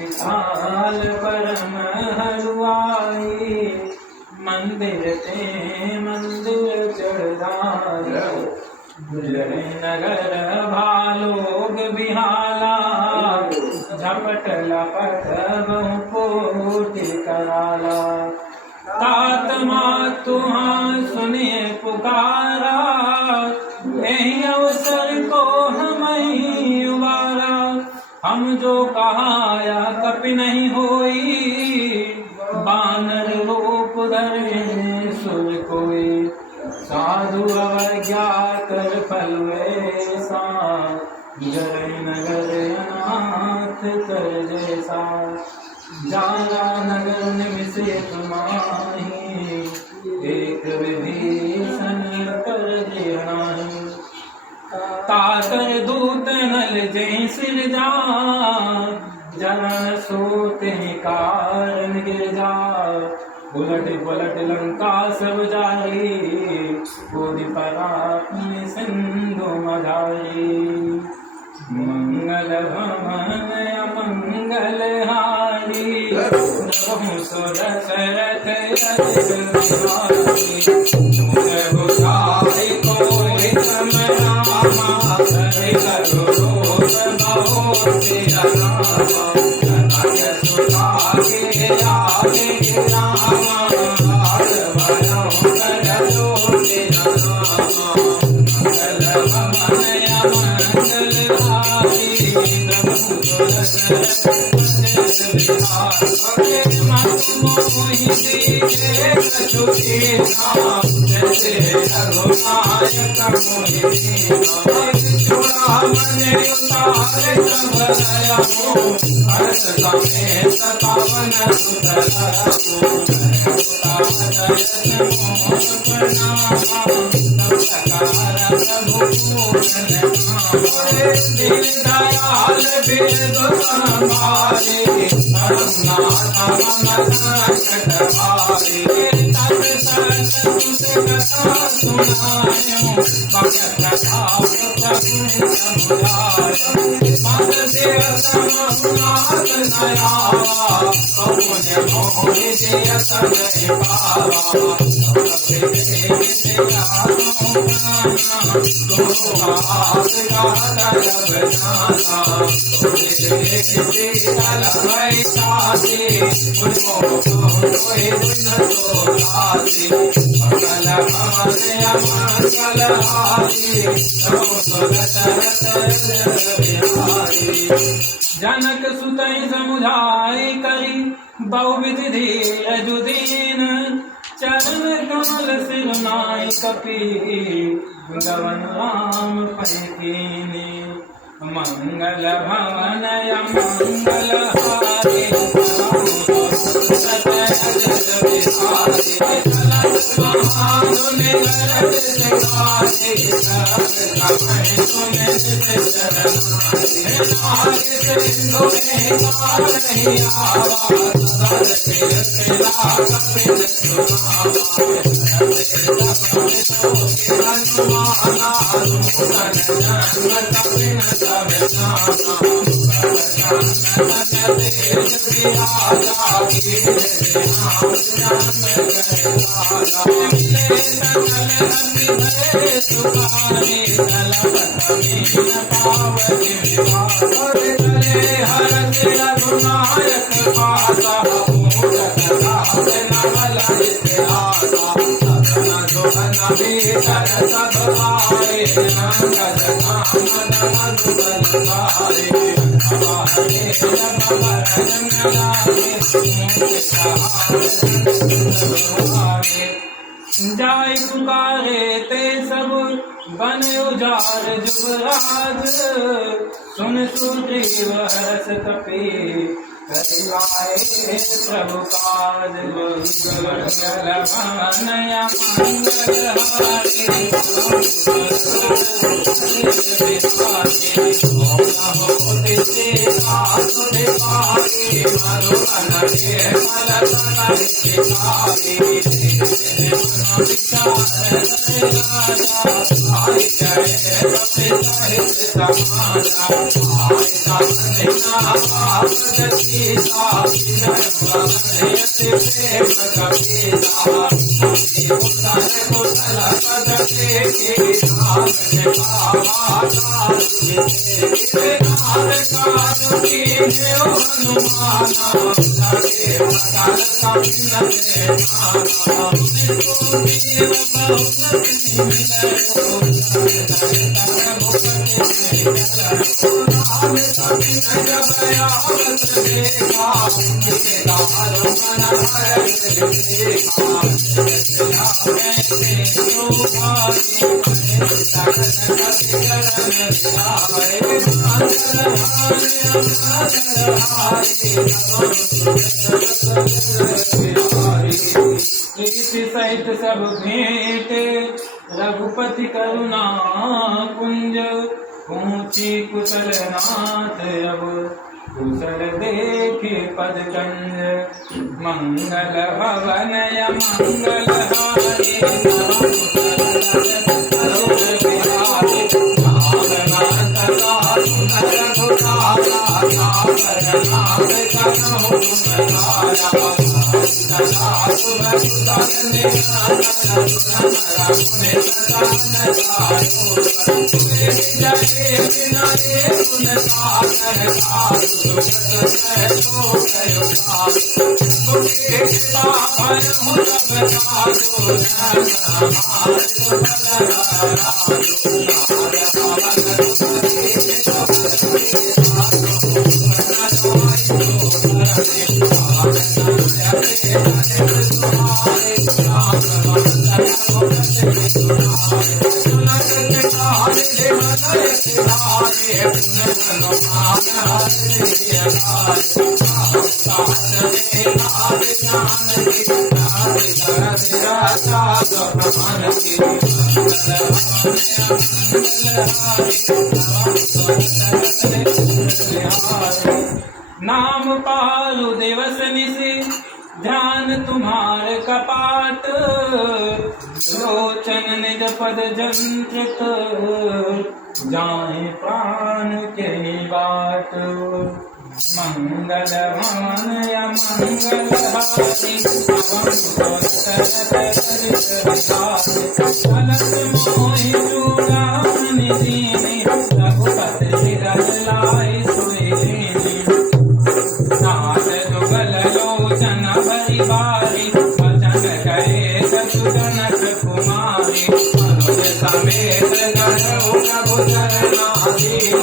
विशाल परम हलवाई, मंदिर ते मंदिर चढ़ाए। गुजरे नगर भालोग बिहाला, झपट लपट बहु कोटि कराला। तात मातुहा सुनिए पुकारा, यही अवसर को हमें उबारा। हम जो कहाया कपि नहीं होई, बानर रूप धरे सुर कोई। साधु अवज्ञा कर फल वैसा, जय नगर अनाथ कर जैसा। जाला नगर निमिषेत माही, एक विभीषण कर जेणाही। ताकर दूत नल जय सिर जा, जनन सोते कारण गिर जा। उलट पलट लंका सब जाई, गोदी परात्म सिंधु मधाई। मंगल भवन अमंगल हारी, प्रभु सुदशरथ अजित बिहारी। तुम बुझाई कोई तम रामा, हरि करुणों बहु सिया नामा। जनक सुता के आगे रामा, हार भयो कर जोड़े रामा। मंगल भवन अमंगल हारी, प्रभु सुदशरथ अजित बिहारी। मोहि दीजे कछुके नाम, जैसे रघुनायक मोहि दीना। चूड़ामणि उतारे सब दयालु, हर्ष समेत पावन सुत लहु। जयत मोह प्रणामा, तब सकार प्रभु पूरन नामा। दीन दयाल बिरदु संभारे, धर्मनाथ मन संकट हारे। तब सत सुत कथा सुनायो, भगत प्रताप प्रभु समुझायो। पद देव समनाथ नयावा, कौन मोहि जय सन पावा। सब देव देवानो प्राणा, तुम हाथ गाता जब जाना। तुझे शीतल भय साथी, मुझको कोई दुन तो लाती। मंगल भवन अमंगल हारी, प्रभु सुदशरथ अजित बिहारी। जनक सुतहि समुझाई करी, बहुविधि धीरज दीन। चरण कमल सिर नाय कपि, गवन राम पै कीनी। मंगल भवन अमंगल हारी, प्रभु सुदशरथ अजित बिहारी। महान निरत सिंहासी, कमहि सुनित चरणासी। नारि सिंधु में तारहि आवा, सद कीर्ति कपिल सुनावा। हनुमाना नूतन जन्म कपिन सब जाना। तेज विराजा कीर्ति नाम जन्म गए राजा। मिले सकल अति भय सुखानी, तलपत मीन पावनि विवाह। तले हरष रघुनायक पासा, मूरत राम नवल इतिहासा। सदन सुहन भीतर सब आए, अंगद नाम मधुबल सारे। हरे जब वरन लागे, मुझ सहारे। जाय पुकारे ते सब बन उजाड़ जुबराज। सुन सुग्रीव हर्ष कपि, कतिलाए प्रभु काज। मंगल भवन अमंगल हारी, मधुबन के फल विचार आई जय कपित समाजा आई साधना प्रेम कपिता कुशल पद के नाम सहित सब भेंट रघुपति करुणा कुंज ऊंची कुशल नाथ अब कुशल देखे पद कंज मंगल भवन मंगल हारे नाम पालु दिवस निशि ध्यान तुम्हारे कपाट रोचन निज पद जंत्रित जाए प्राण के बाट मंगल भवन या मंगल हारी मोहि चूड़ामणि दीनी रघुपति विरल लाई सुरीनी नाथ जुगल लोचन भरि बारी वचन कहे ससुजनक कुमारी अनुज समेत गढ़ऊ प्रभु चरणाधीन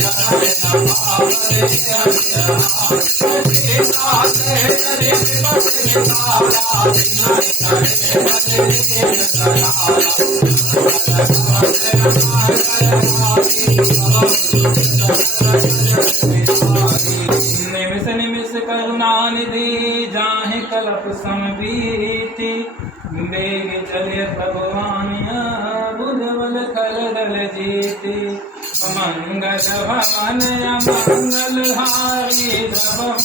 साधु निमिष निमिष करुणानिधि जाहि कलप समबीति बेग चले भगवान बुझबल खल दल जीति मंगल भवन मंगल हारी द्रवम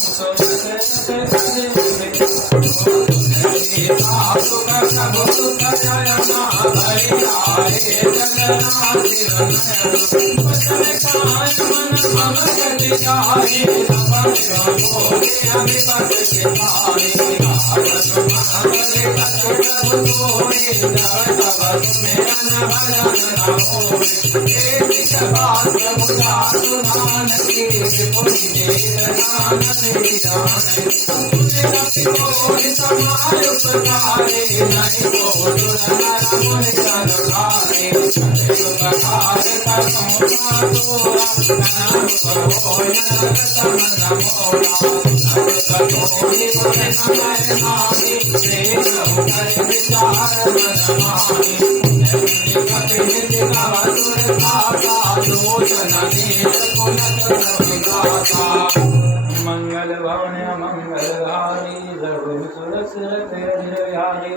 मंगल भवन मंगलहारी रघुसुर सिर विहारी